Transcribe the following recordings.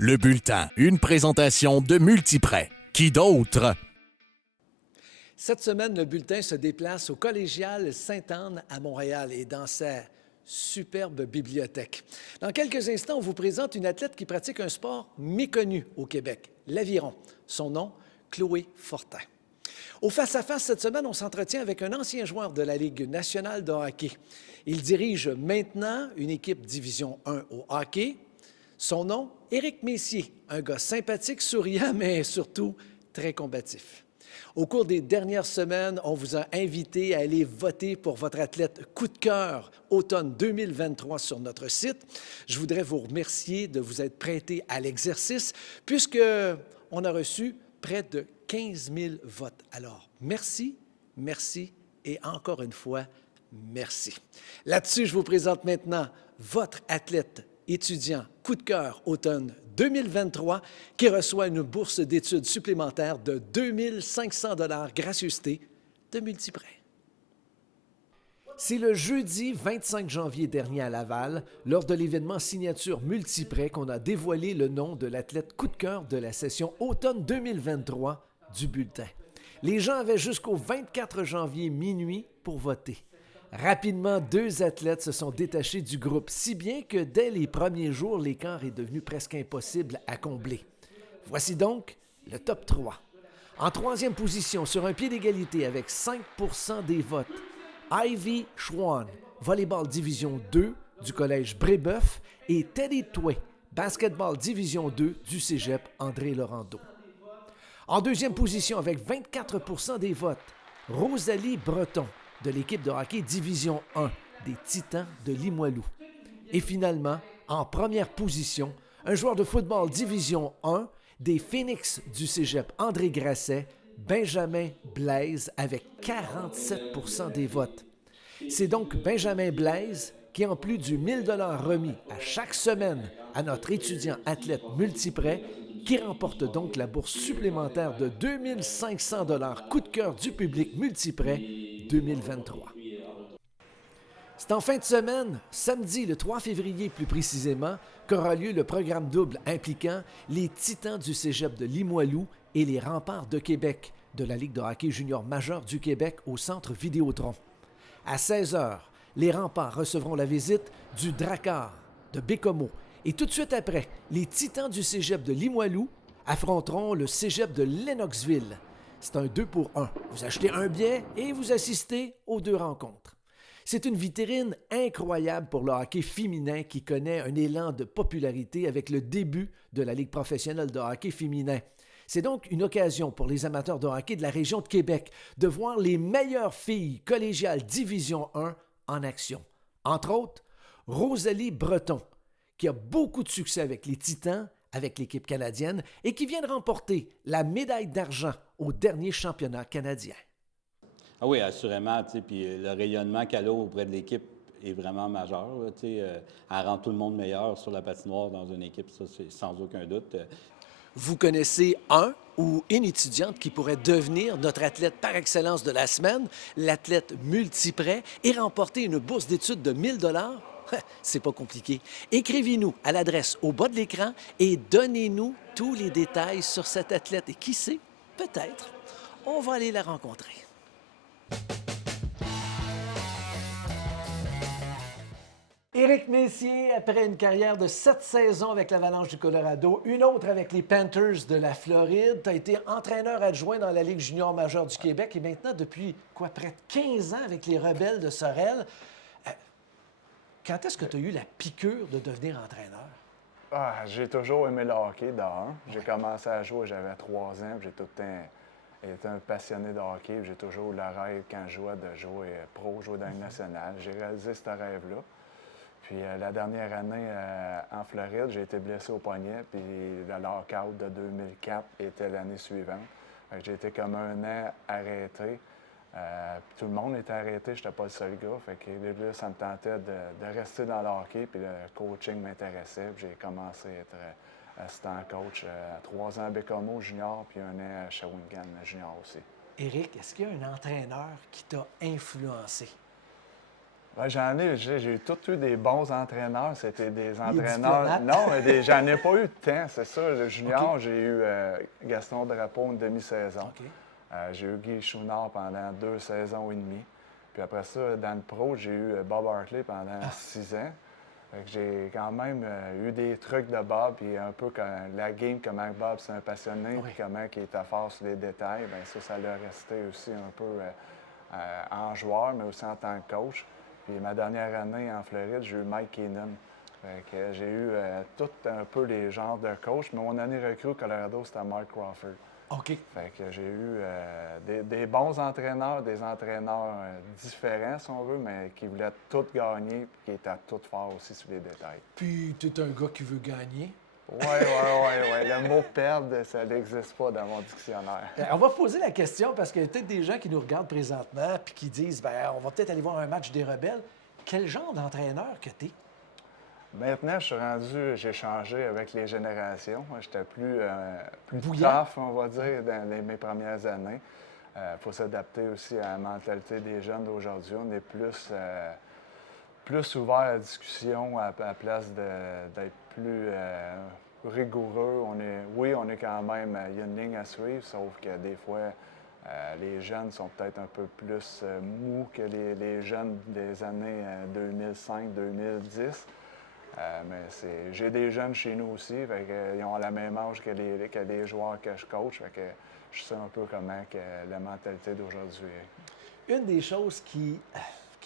Le bulletin, une présentation de Multiprêt. Qui d'autre? Cette semaine, le bulletin se déplace au collégial Sainte-Anne à Montréal et dans sa superbe bibliothèque. Dans quelques instants, on vous présente une athlète qui pratique un sport méconnu au Québec, l'aviron. Son nom, Chloé Fortin. Au face-à-face cette semaine, on s'entretient avec un ancien joueur de la Ligue nationale de hockey. Il dirige maintenant une équipe Division 1 au hockey. Son nom, Éric Messier, un gars sympathique, souriant, mais surtout très combatif. Au cours des dernières semaines, on vous a invité à aller voter pour votre athlète coup de cœur automne 2023 sur notre site. Je voudrais vous remercier de vous être prêté à l'exercice puisqu'on a reçu près de 15 000 votes. Alors, merci, merci et encore une fois, merci. Là-dessus, je vous présente maintenant votre athlète étudiant coup de cœur automne 2023 qui reçoit une bourse d'études supplémentaire de 2 500 $ gracieuseté de Multiprêt. C'est le jeudi 25 janvier dernier à Laval, lors de l'événement signature Multiprêt, qu'on a dévoilé le nom de l'athlète coup de cœur de la session automne 2023 du bulletin. Les gens avaient jusqu'au 24 janvier minuit pour voter. Rapidement, 2 athlètes se sont détachés du groupe, si bien que dès les premiers jours, l'écart est devenu presque impossible à combler. Voici donc le top 3. En 3e position, sur un pied d'égalité avec 5 % des votes, Ivy Schwann, volleyball division 2 du collège Brébeuf, et Teddy Tway, basketball division 2 du cégep André Laurando. En 2e position, avec 24 % des votes, Rosalie Breton, de l'équipe de hockey Division 1 des Titans de Limoilou. Et finalement, en 1re position, un joueur de football Division 1 des Phoenix du cégep André Grasset, Benjamin Blaise, avec 47 % des votes. C'est donc Benjamin Blaise qui, en plus du 1 000 $ remis à chaque semaine à notre étudiant athlète Multiprêt, qui remporte donc la bourse supplémentaire de 2 500 $ coup de cœur du public Multiprêt 2023. C'est en fin de semaine, samedi le 3 février plus précisément, qu'aura lieu le programme double impliquant les Titans du cégep de Limoilou et les Remparts de Québec de la Ligue de hockey junior majeur du Québec au Centre Vidéotron. À 16h, les Remparts recevront la visite du Drakkar de Bécomo. Et tout de suite après, les Titans du cégep de Limoilou affronteront le cégep de Lennoxville. C'est un 2 pour 1. Vous achetez un billet et vous assistez aux 2 rencontres. C'est une vitrine incroyable pour le hockey féminin qui connaît un élan de popularité avec le début de la Ligue professionnelle de hockey féminin. C'est donc une occasion pour les amateurs de hockey de la région de Québec de voir les meilleures filles collégiales Division 1 en action. Entre autres, Rosalie Breton, qui a beaucoup de succès avec les Titans, avec l'équipe canadienne, et qui vient de remporter la médaille d'argent au dernier championnat canadien. Ah oui, assurément. Puis le rayonnement qu'elle a auprès de l'équipe est vraiment majeur. Elle rend tout le monde meilleur sur la patinoire dans une équipe, ça, c'est sans aucun doute. Vous connaissez un ou une étudiante qui pourrait devenir notre athlète par excellence de la semaine, l'athlète Multiprêt, et remporter une bourse d'études de 1 000 $? C'est pas compliqué. Écrivez-nous à l'adresse au bas de l'écran et donnez-nous tous les détails sur cette athlète. Et qui sait, peut-être, on va aller la rencontrer. Éric Messier, après une carrière de 7 saisons avec l'Avalanche du Colorado, une autre avec les Panthers de la Floride, tu as été entraîneur adjoint dans la Ligue junior majeure du Québec et maintenant, depuis près de 15 ans avec les Rebelles de Sorel. Quand est-ce que tu as eu la piqûre de devenir entraîneur? J'ai toujours aimé le hockey d'abord. J'ai commencé à jouer, j'avais 3 ans. J'ai tout le temps été un passionné de hockey. J'ai toujours eu le rêve, quand je jouais, de jouer pro, jouer dans la Ligue nationale. J'ai réalisé ce rêve-là. Puis la dernière année en Floride, j'ai été blessé au poignet. Puis le lockout de 2004 était l'année suivante. J'ai été comme 1 an arrêté. Puis tout le monde était arrêté, je n'étais pas le seul gars. Fait que là, ça me tentait de rester dans le hockey, puis le coaching m'intéressait. J'ai commencé à être assistant coach 3 ans à Bécomo junior, puis 1 an à Shawinigan junior aussi. Éric, est-ce qu'il y a un entraîneur qui t'a influencé? Ben, j'ai eu tous eu des bons entraîneurs. C'était des entraîneurs. diplomate. Non, mais j'en ai pas eu de temps, c'est ça. Le junior, j'ai eu Gaston Drapeau une demi-saison. OK. J'ai eu Guy Chouinard pendant 2 saisons et demie. Puis après ça, dans le pro, j'ai eu Bob Hartley pendant 6 ans. Fait que j'ai quand même eu des trucs de Bob, puis un peu la game, comment Bob c'est un passionné, puis comment il était fort sur les détails. Bien, ça l'a resté aussi un peu en joueur, mais aussi en tant que coach. Puis ma dernière année en Floride, j'ai eu Mike Keenan. Fait que j'ai eu tout un peu les genres de coach. Mais mon année recrue au Colorado, c'était Mark Crawford. OK. Fait que j'ai eu des bons entraîneurs, des entraîneurs différents, si on veut, mais qui voulaient tout gagner et qui étaient tout forts aussi sur les détails. Puis, tu es un gars qui veut gagner. Oui. Le mot perdre, ça n'existe pas dans mon dictionnaire. On va poser la question parce qu'il y a peut-être des gens qui nous regardent présentement puis qui disent bien, on va peut-être aller voir un match des Rebelles. Quel genre d'entraîneur que tu es? Maintenant, j'ai changé avec les générations. J'étais plus Bouillant. tough, on va dire, dans mes premières années. Il faut s'adapter aussi à la mentalité des jeunes d'aujourd'hui. On est plus ouvert à la discussion à la place d'être plus rigoureux. On est quand même, il y a une ligne à suivre, sauf que des fois, les jeunes sont peut-être un peu plus mous que les jeunes des années 2005-2010. Mais j'ai des jeunes chez nous aussi, ils ont la même âge que les joueurs que je coach. Fait que je sais un peu comment que la mentalité d'aujourd'hui est. Une des choses qui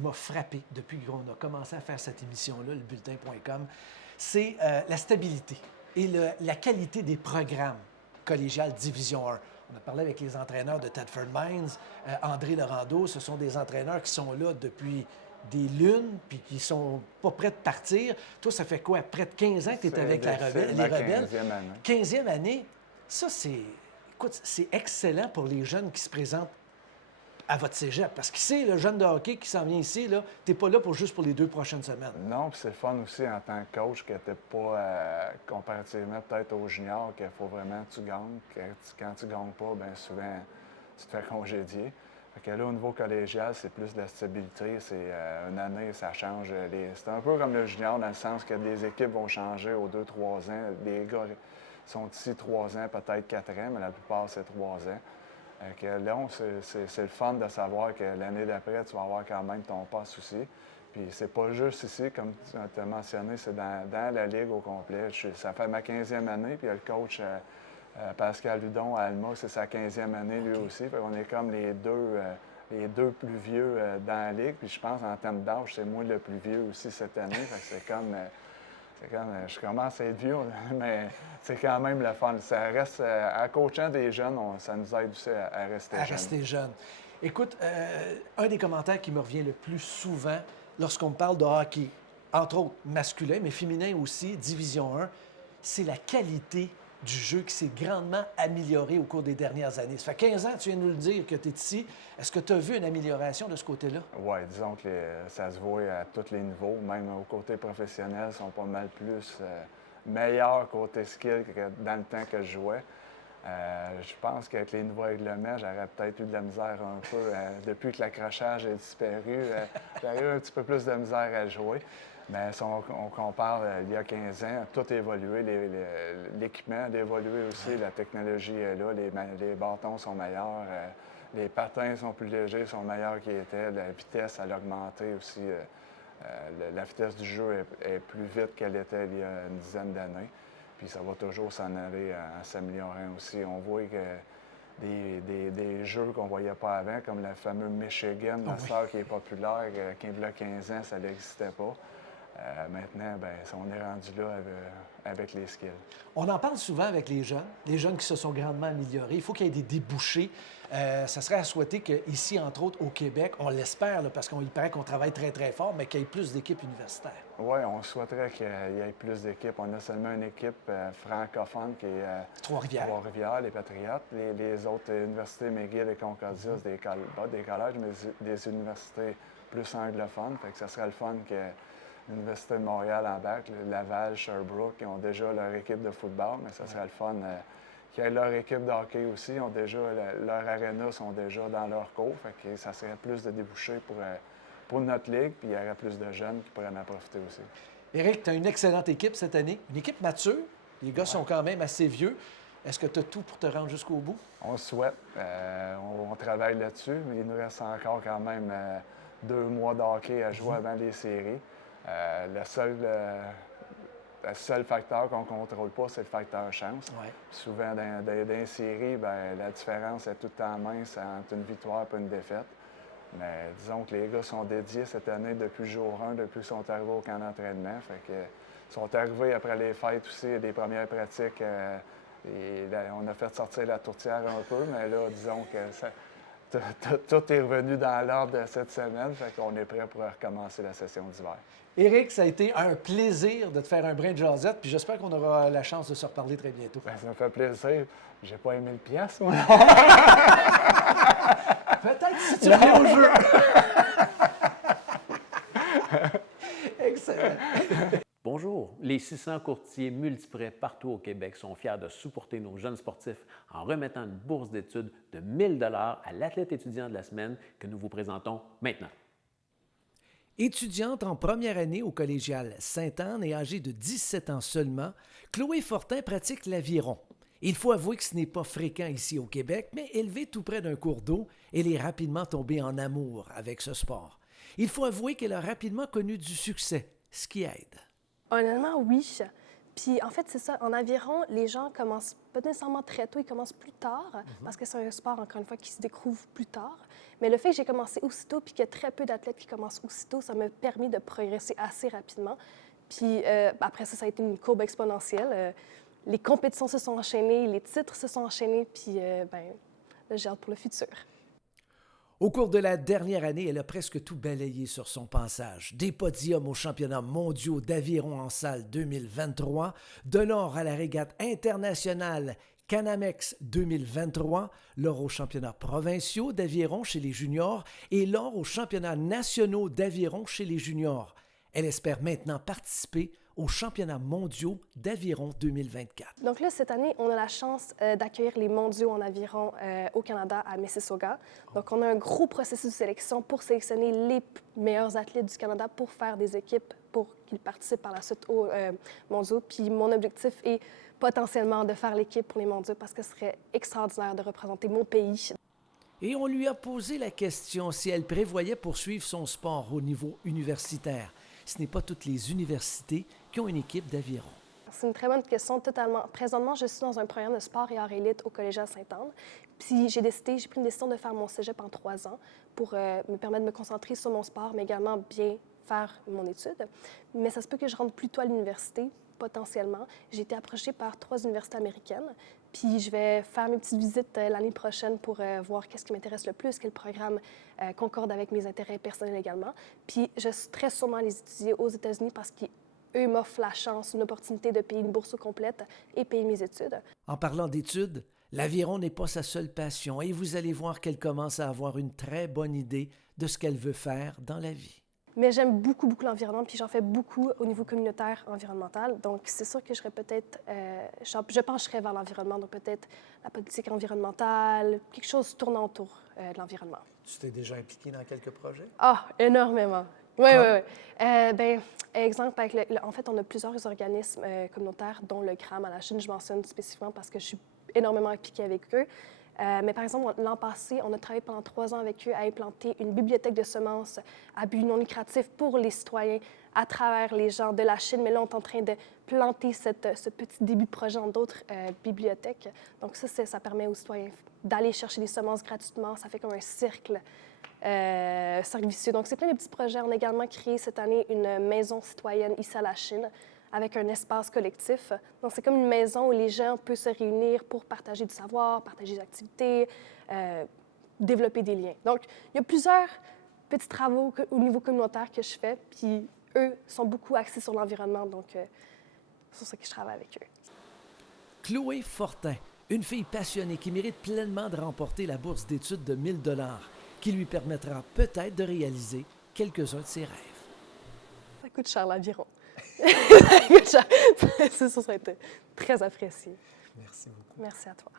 m'a frappé depuis qu'on a commencé à faire cette émission-là, le bulletin.com, c'est la stabilité et la qualité des programmes collégiales Division 1. On a parlé avec les entraîneurs de Thetford Mines, André Laurando. Ce sont des entraîneurs qui sont là depuis des lunes puis qui sont pas prêts de partir. Toi, ça fait quoi? Près de 15 ans que tu es avec les Rebelles? 15e année. 15e année. Ça, c'est excellent pour les jeunes qui se présentent à votre cégep. Parce que c'est le jeune de hockey qui s'en vient ici, tu n'es pas là juste pour les 2 prochaines semaines. Non, puis c'est le fun aussi en tant que coach que tu n'es pas, comparativement peut-être aux juniors, qu'il faut vraiment que tu gagnes. Quand tu ne gagnes pas, bien souvent, tu te fais congédier. Fait que là, au niveau collégial, c'est plus de la stabilité. C'est une année, ça change. C'est un peu comme le junior, dans le sens que des équipes vont changer aux 2-3 ans. Les gars sont ici 3 ans, peut-être 4 ans, mais la plupart, c'est 3 ans. Que là, c'est le fun de savoir que l'année d'après, tu vas avoir quand même ton poste aussi. Puis c'est pas juste ici, comme tu as mentionné, c'est dans la ligue au complet. Ça fait ma 15e année, puis le coach Pascal Ludon à Alma, c'est sa 15e année lui aussi. Fait qu'on est comme les deux plus vieux dans la ligue. Puis je pense en termes d'âge, c'est moi le plus vieux aussi cette année. Fait que c'est comme je commence à être vieux, mais c'est quand même le fun. Ça reste, en coachant des jeunes, ça nous aide aussi à rester jeunes. À rester jeune. Écoute, un des commentaires qui me revient le plus souvent lorsqu'on me parle de hockey, entre autres masculin, mais féminin aussi, Division 1, c'est la qualité du jeu qui s'est grandement améliorée au cours des dernières années. Ça fait 15 ans, tu viens de nous le dire, que tu es ici. Est-ce que tu as vu une amélioration de ce côté-là? Oui, disons que ça se voit à tous les niveaux. Même au côté professionnel, ils sont pas mal plus meilleurs côté skill que dans le temps que je jouais. Je pense qu'avec les nouveaux règlements, j'aurais peut-être eu de la misère un peu. Depuis que l'accrochage a disparu, j'aurais eu un petit peu plus de misère à jouer. Mais si on compare il y a 15 ans, tout a évolué. L'équipement a évolué aussi. La technologie est là. Les bâtons sont meilleurs. Les patins sont plus légers, sont meilleurs qu'ils étaient. La vitesse, elle a augmenté aussi. La vitesse du jeu est plus vite qu'elle était il y a une dizaine d'années. Puis ça va toujours s'en aller en s'améliorant aussi. On voit que des jeux qu'on ne voyait pas avant, comme le fameux Michigan, la sœur qui est populaire, il y a 15 ans, ça n'existait pas. Maintenant, bien, on est rendu là avec les skills. On en parle souvent avec les jeunes qui se sont grandement améliorés. Il faut qu'il y ait des débouchés. Ça serait à souhaiter qu'ici, entre autres, au Québec, on l'espère, là, parce qu'il paraît qu'on travaille très, très fort, mais qu'il y ait plus d'équipes universitaires. Oui, on souhaiterait qu'il y ait plus d'équipes. On a seulement une équipe francophone qui est Trois-Rivières, les Patriotes. Les autres universités, McGill et Concordia, c'est des collèges, mais des universités plus anglophones. Fait que ça serait le fun que l'Université de Montréal en bac, Laval, Sherbrooke, ils ont déjà leur équipe de football, mais ça serait le fun qu'ils aient leur équipe de hockey aussi. Ils ont déjà, leur aréna sont déjà dans leur cours, fait que ça serait plus de débouchés pour notre ligue, puis il y aurait plus de jeunes qui pourraient en profiter aussi. Éric, tu as une excellente équipe cette année, une équipe mature. Les gars sont quand même assez vieux. Est-ce que tu as tout pour te rendre jusqu'au bout? On le souhaite. On travaille là-dessus, mais il nous reste encore quand même 2 mois de hockey à jouer avant les séries. Le seul facteur qu'on ne contrôle pas, c'est le facteur chance. Ouais. Souvent, dans les séries, ben, la différence est tout le temps mince entre une victoire et une défaite. Mais disons que les gars sont dédiés cette année depuis jour 1, depuis qu'ils sont arrivés au camp d'entraînement. Fait que, ils sont arrivés après les fêtes aussi, des premières pratiques. Et là, on a fait sortir la tourtière un peu, mais là, disons que tout est revenu dans l'ordre cette semaine. Fait qu'on est prêt pour recommencer la session d'hiver. Éric, ça a été un plaisir de te faire un brin de jasette, puis j'espère qu'on aura la chance de se reparler très bientôt. Ben, ça me fait plaisir. J'ai pas aimé le pièce, moi. Peut-être si tu reviens au jeu. Excellent. Bonjour, les 600 courtiers multiprêts partout au Québec sont fiers de supporter nos jeunes sportifs en remettant une bourse d'études de 1 000 $ à l'athlète étudiant de la semaine que nous vous présentons maintenant. Étudiante en première année au collégial Sainte-Anne et âgée de 17 ans seulement, Chloé Fortin pratique l'aviron. Il faut avouer que ce n'est pas fréquent ici au Québec, mais élevée tout près d'un cours d'eau, elle est rapidement tombée en amour avec ce sport. Il faut avouer qu'elle a rapidement connu du succès, ce qui aide. Honnêtement, oui. Puis en fait, c'est ça. En aviron, les gens commencent pas nécessairement très tôt, ils commencent plus tard, parce que c'est un sport, encore une fois, qui se découvre plus tard. Mais le fait que j'ai commencé aussitôt, puis qu'il y a très peu d'athlètes qui commencent aussitôt, ça m'a permis de progresser assez rapidement. Puis après ça a été une courbe exponentielle. Les compétitions se sont enchaînées, les titres se sont enchaînés, puis là, j'ai hâte pour le futur. Au cours de la dernière année, elle a presque tout balayé sur son passage. Des podiums aux championnats mondiaux d'aviron en salle 2023, de l'or à la régate internationale Canamex 2023, l'or aux championnats provinciaux d'aviron chez les juniors et l'or aux championnats nationaux d'aviron chez les juniors. Elle espère maintenant participer aux championnats mondiaux d'aviron 2024. Donc là, cette année, on a la chance d'accueillir les mondiaux en aviron au Canada, à Mississauga. Donc, on a un gros processus de sélection pour sélectionner les meilleurs athlètes du Canada pour faire des équipes pour qu'ils participent par la suite aux mondiaux. Puis mon objectif est potentiellement de faire l'équipe pour les mondiaux parce que ce serait extraordinaire de représenter mon pays. Et on lui a posé la question si elle prévoyait poursuivre son sport au niveau universitaire. Ce n'est pas toutes les universités qui ont une équipe d'aviron. C'est une très bonne question, totalement. Présentement, je suis dans un programme de sport et arts élite au Collégial Sainte-Anne. Puis j'ai pris une décision de faire mon cégep en 3 ans pour me permettre de me concentrer sur mon sport, mais également bien faire mon étude. Mais ça se peut que je rentre plus tôt à l'université, potentiellement. J'ai été approchée par 3 universités américaines. Puis je vais faire mes petites visites l'année prochaine pour voir qu'est-ce qui m'intéresse le plus, quel programme concorde avec mes intérêts personnels également. Puis je suis très sûrement à les étudier aux États-Unis parce qu'eux m'offrent la chance, une opportunité de payer une bourse complète et payer mes études. En parlant d'études, l'aviron n'est pas sa seule passion et vous allez voir qu'elle commence à avoir une très bonne idée de ce qu'elle veut faire dans la vie. Mais j'aime beaucoup, beaucoup l'environnement, puis j'en fais beaucoup au niveau communautaire environnemental. Donc, c'est sûr que je serais peut-être... je pencherais vers l'environnement, donc peut-être la politique environnementale, quelque chose tournant autour de l'environnement. Tu t'es déjà impliqué dans quelques projets? Ah, énormément. Oui, oui, oui. Exemple, avec en fait, on a plusieurs organismes communautaires, dont le CRAM à la Chine, je mentionne spécifiquement parce que je suis énormément impliquée avec eux. Mais par exemple, l'an passé, on a travaillé pendant 3 ans avec eux à implanter une bibliothèque de semences à but non lucratif pour les citoyens à travers les gens de la Chine. Mais là, on est en train de planter ce petit début de projet dans d'autres bibliothèques. Donc ça permet aux citoyens d'aller chercher des semences gratuitement. Ça fait comme un cercle vicieux. Donc c'est plein de petits projets. On a également créé cette année une maison citoyenne ici à la Chine, avec un espace collectif. Donc, c'est comme une maison où les gens peuvent se réunir pour partager du savoir, partager des activités, développer des liens. Donc, il y a plusieurs petits travaux au niveau communautaire que je fais, puis eux sont beaucoup axés sur l'environnement, donc c'est sur ça que je travaille avec eux. Chloé Fortin, une fille passionnée qui mérite pleinement de remporter la bourse d'études de 1 000 $ qui lui permettra peut-être de réaliser quelques-uns de ses rêves. Ça coûte cher l'aviron. Ça a été très apprécié. Merci beaucoup. Merci à toi.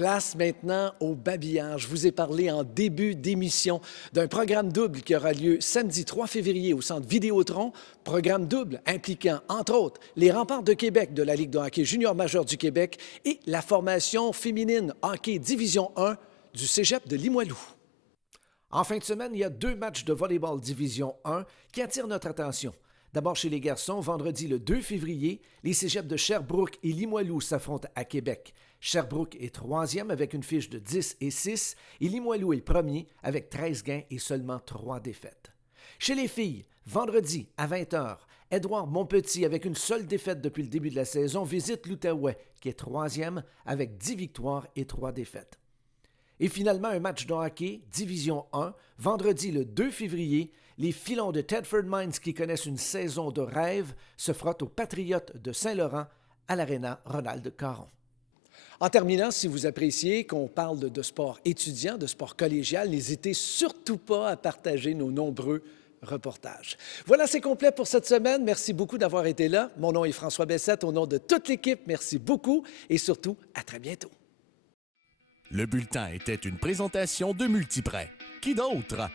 Place maintenant au babillard. Je vous ai parlé en début d'émission d'un programme double qui aura lieu samedi 3 février au Centre Vidéotron. Programme double impliquant, entre autres, les Remparts de Québec de la Ligue de hockey junior majeur du Québec et la formation féminine hockey Division 1 du Cégep de Limoilou. En fin de semaine, il y a 2 matchs de volleyball Division 1 qui attirent notre attention. D'abord chez les garçons, vendredi le 2 février, les cégeps de Sherbrooke et Limoilou s'affrontent à Québec. Sherbrooke est 3e avec une fiche de 10 et 6 et Limoilou est premier avec 13 gains et seulement 3 défaites. Chez les filles, vendredi à 20h, Édouard Montpetit, avec une seule défaite depuis le début de la saison, visite l'Outaouais, qui est 3e avec 10 victoires et 3 défaites. Et finalement, un match de hockey, Division 1, vendredi le 2 février, les Filons de Thetford Mines, qui connaissent une saison de rêve, se frottent aux Patriotes de Saint-Laurent à l'Aréna Ronald Caron. En terminant, si vous appréciez qu'on parle de sport étudiant, de sport collégial, n'hésitez surtout pas à partager nos nombreux reportages. Voilà, c'est complet pour cette semaine. Merci beaucoup d'avoir été là. Mon nom est François Bessette. Au nom de toute l'équipe, merci beaucoup et surtout, à très bientôt. Le bulletin était une présentation de Multiprêt. Qui d'autre?